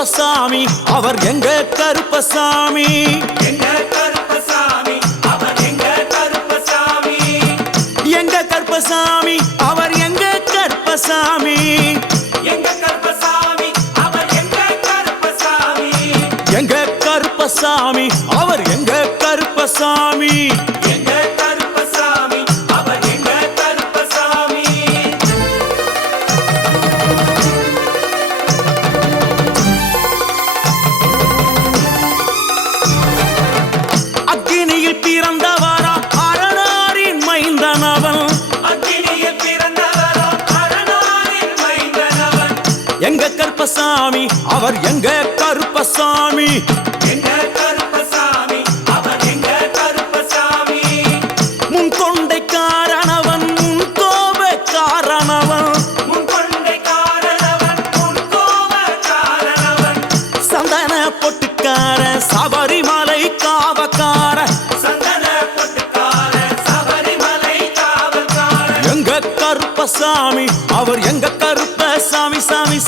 கருப்பசாமி அவர் எங்க கருப்பசாமி எங்க கருப்பசாமி அவர் எங்க கருப்பசாமி எங்க கருப்பசாமி அவர் எங்க கருப்பசாமி எங்க கருப்பசாமி அவர் எங்க கருப்பசாமி எங்க கருப்பசாமி அவர் எங்க கருப்பசாமி எங்க கருப்பசாமி அவர் எங்க கருப்பசாமி அக்கினியில் பிறந்தவரா அரணாரின் மைந்தனவன் அக்கினியில் பிறந்தவரோ அரணாரின் மைந்தனவன் எங்க கருப்பசாமி அவர் எங்க கருப்பசாமி எங்க கருப்பசாமி அவர் எங்க கருப்பசாமி முன் கொண்டை காரணவன் முன் கோப காரணவன் முன்கொண்டை காரணவன் முன்கோப காரணவன் சந்தன பொட்டுக்கார சபரிமலை காவக்கார சந்தன பொட்டுக்கார சபரிமலை காவல்கார எங்க கருப்பசாமி அவர் எங்க கருப்பசாமி சாமி